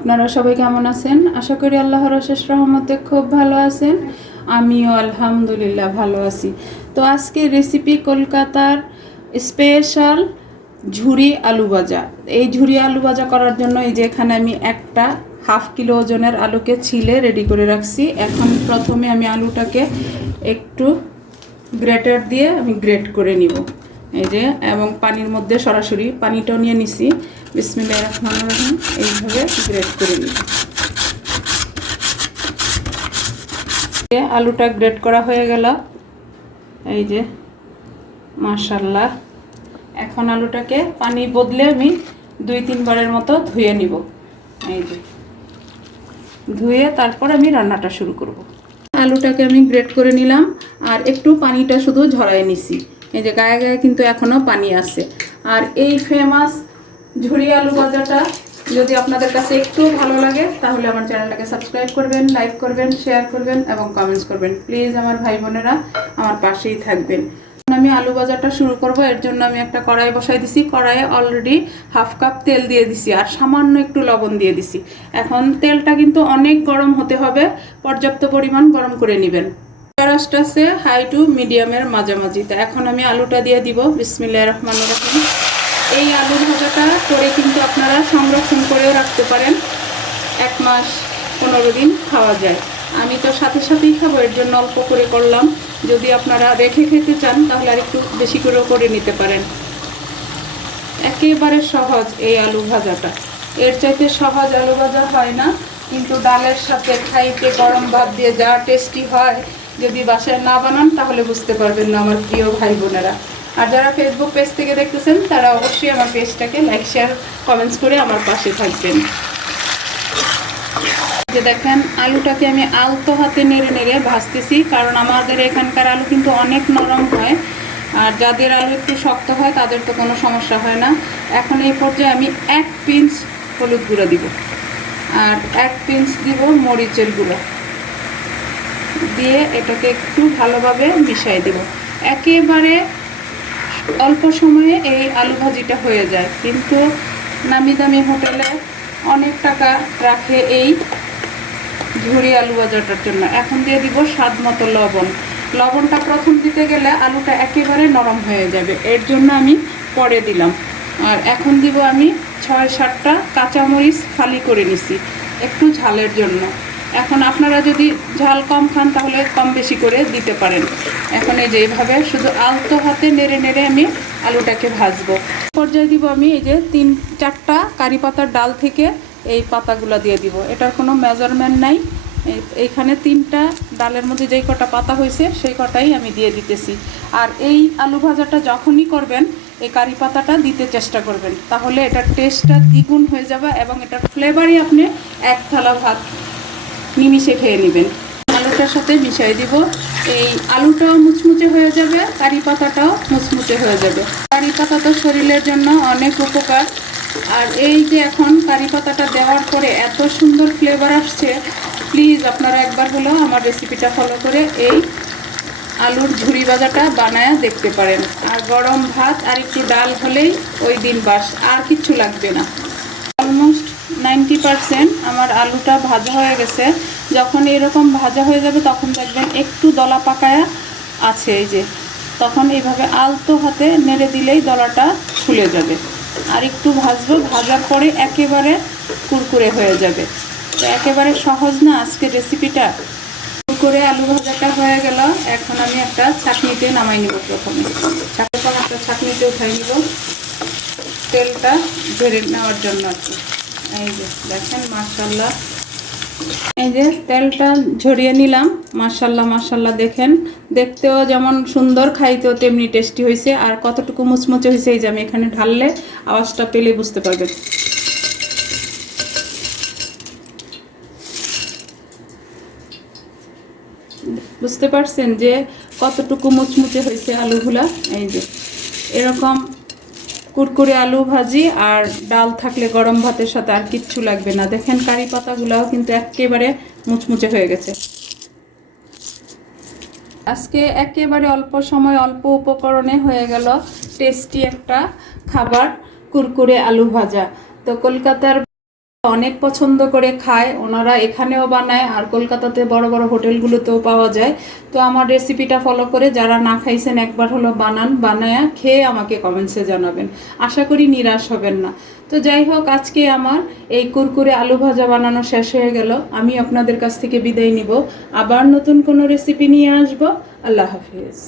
আপনারা সবাই কেমন আছেন? আশা করি আল্লাহর অশেষ রহমতে খুব ভালো আছেন। আমিও আলহামদুলিল্লাহ ভালো আছি। তো আজকে রেসিপি কলকাতার স্পেশাল ঝুরি আলু ভাজা। এই ঝুরি আলু ভাজা করার জন্য এই যে এখানে আমি একটা হাফ কিলো ওজনের আলুকে ছিলে রেডি করে রাখছি। এখন প্রথমে আমি আলুটাকে একটু গ্রেটার দিয়ে আমি গ্রেট করে নিব এই যে, এবং পানির মধ্যে সরাসরি পানিটাও নিয়ে নিছি। বিসমিল্লাহির রহমানির রহিম। এইভাবে গ্রেট করে নিব। আলুটা গ্রেট করা হয়ে গেল এই যে, মাশাআল্লাহ। এখন আলুটাকে পানি বদলে আমি 2-3 বারের মতো ধুয়ে নিব এই যে, ধুয়ে তারপর আমি রান্নাটা শুরু করব। আলুটাকে আমি গ্রেট করে নিলাম আর একটু পানিটা শুধু ঝরাই নিছি। এই যে গায়ে গায়ে কিন্তু এখনও পানি আছে। আর এই ফেমাস ঝুরি আলু ভাজাটা যদি আপনাদের কাছে একটু ভালো লাগে তাহলে আমার চ্যানেলটাকে সাবস্ক্রাইব করবেন, লাইক করবেন, শেয়ার করবেন এবং কমেন্টস করবেন। প্লিজ আমার ভাই বোনেরা আমার পাশেই থাকবেন। আমি আলু ভাজাটা শুরু করব। এর জন্য আমি একটা কড়াই বসাই দিছি। কড়াইয়ে অলরেডি হাফ কাপ তেল দিয়ে দিছি আর সামান্য একটু লবণ দিয়ে দিছি। এখন তেলটা কিন্তু অনেক গরম হতে হবে, পর্যাপ্ত পরিমাণ গরম করে নেবেন। আস্তে আস্তে হাই টু মিডিয়ামের মাঝামাঝি। তা এখন আমি আলুটা দিয়ে দিব। বিসমিল্লাহির রহমানির রহিম। এই আলু ভাজাটা করে কিন্তু আপনারা সংরক্ষণ করেও রাখতে পারেন, 1 মাস 15 দিন খাওয়া যায়। আমি তো সাথে সাথেই খাবো, এর জন্য অল্প করে করলাম। যদি আপনারা রেখে খেতে চান তাহলে আর একটু বেশি করেও করে নিতে পারেন। একেবারে সহজ এই আলু ভাজাটা, এর চাইতে সহজ আলু ভাজা হয় না। কিন্তু ডালের সাথে খাইতে গরম ভাত দিয়ে যা টেস্টি হয়, যদি বাসায় না বানান তাহলে বুঝতে পারবেন না আমার প্রিয় ভাই বোনেরা। আর যারা ফেসবুক পেজ থেকে দেখতেছেন তারা অবশ্যই আমার পেজটাকে লাইক, শেয়ার, কমেন্টস করে আমার পাশে থাকবেন। যে দেখেন আলুটাকে আমি আলতো হাতে নেড়ে নেড়ে ভাজতেছি, কারণ আমাদের এখানকার আলু কিন্তু অনেক নরম হয়। আর যাদের আলু একটু শক্ত হয় তাদের তো কোনো সমস্যা হয় না। এখন এই পর্যায়ে আমি 1 পিঞ্চ হলুদ গুঁড়ো দিব আর 1 পিঞ্চ দিব মরিচের গুঁড়ো দিয়ে এটাকে একটু ভালোভাবে মিশিয়ে দেব। একেবারে অল্প সময়ে এই আলু ভাজিটা হয়ে যায়, কিন্তু নামি দামি হোটেলে অনেক টাকা রাখে এই ঝুরি আলু ভাজাটার জন্য। এখন দিয়ে দিব স্বাদ মতো লবণ। লবণটা প্রথম দিতে গেলে আলুটা একেবারে নরম হয়ে যাবে, এর জন্য আমি পরে দিলাম। আর এখন দিব আমি 6-7টা কাঁচামরিচ ফালি করে নিছি একটু ঝালের জন্য। এখন আপনারা যদি ঝাল কম খান তাহলে কম বেশি করে দিতে পারেন। এখন এই যে এইভাবে শুধু আলতো হাতে নেড়ে নেড়ে আমি আলুটাকে ভাজবো। পর্যায়ে দিব আমি এই যে 3-4টা কারি পাতার ডাল থেকে এই পাতাগুলো দিয়ে দিব। এটার কোনো মেজারমেন্ট নাই, এইখানে 3টা ডালের মধ্যে যেই কটা পাতা হয়েছে সেই কটাই আমি দিয়ে দিতেছি। আর এই আলু ভাজাটা যখনই করবেন এই কারি পাতাটা দিতে চেষ্টা করবেন, তাহলে এটার টেস্টটা দ্বিগুণ হয়ে যাবে এবং এটার ফ্লেভারই আপনি 1 থালা ভাত নিমিশে খেয়ে নেবেন। আলুটার সাথে মিশিয়ে দিব। এই আলুটাও মুচমুচে হয়ে যাবে, কারি পাতাটাও মুচমুচে হয়ে যাবে। কারি পাতা তো শরীরের জন্য অনেক উপকার। আর এই যে এখন কারি পাতাটা দেওয়ার পরে এত সুন্দর ফ্লেভার আসছে, প্লিজ আপনারা একবার হলেও আমার রেসিপিটা ফলো করে এই আলুর ঝুরি ভাজাটা বানায় দেখতে পারেন। আর গরম ভাত আর একটু ডাল হলেই ওই দিন বাস, আর কিচ্ছু লাগবে না। অলমোস্ট 90% আমার আলুটা ভাজা হয়ে গেছে। যখন এরকম ভাজা হয়ে যাবে তখন দেখবেন একটু দলা পাকায়া আছে, এই যে তখন এইভাবে আলতো হাতে নেড়ে দিলেই দলাটা খুলে যাবে। আর একটু ভাজবো, ভাজার পরে একেবারে কুরকুরে হয়ে যাবে। তো একেবারে সহজ না আজকের রেসিপিটা। কুরকুরে আলু ভাজাটা হয়ে গেল। এখন আমি একটা ছাঁকনিতে নামাই নিব। প্রথমে একটা ছাঁকনিতে উঠাই নিব তেলটা ঝেড়ে নেওয়ার জন্য আর কি। এই যে দেখেন মাশাআল্লাহ, এই যে তেলটা ঝরিয়ে নিলাম। মাশাআল্লাহ মাশাআল্লাহ, দেখেন দেখতেও যেমন সুন্দর, খাইতেও তেমনি টেস্টি হয়েছে। আর কতটুকু মুচমুচে হয়েছে এই যে আমি এখানে ঢাললে আওয়াজটা পেলে বুঝতে পারবেন। বুঝতে পারছেন যে কতটুকু মুচমুচে হয়েছে আলুগুলা। এই যে এরকম কুরকুরে আলু ভাজি আর ডাল থাকলে গরম ভাতের সাথে আর কিচ্ছু লাগবে না। দেখেন কারি পাতাগুলাও কিন্তু একেবারে মুচমুচে হয়ে গেছে। আজকে একেবারে অল্প সময় অল্প উপকরণে হয়ে গেল টেস্টি একটা খাবার, কুরকুরে আলু ভাজা। তো কলকাতার অনেক পছন্দ করে খায়, ওনারা এখানেও বানায় আর কলকাতাতে বড় বড় হোটেলগুলোতেও পাওয়া যায়। তো আমার রেসিপিটা ফলো করে যারা না খাইছেন একবার হলো বানায়া খেয়ে আমাকে কমেন্টসে জানাবেন, আশা করি নিরাশ হবেন না। তো যাই হোক, আজকে আমার এই কুরকুরে আলু ভাজা বানানো শেষ হয়ে গেল। আমি আপনাদের কাছ থেকে বিদায় নিব, আবার নতুন কোনো রেসিপি নিয়ে আসবো। আল্লাহ হাফিজ।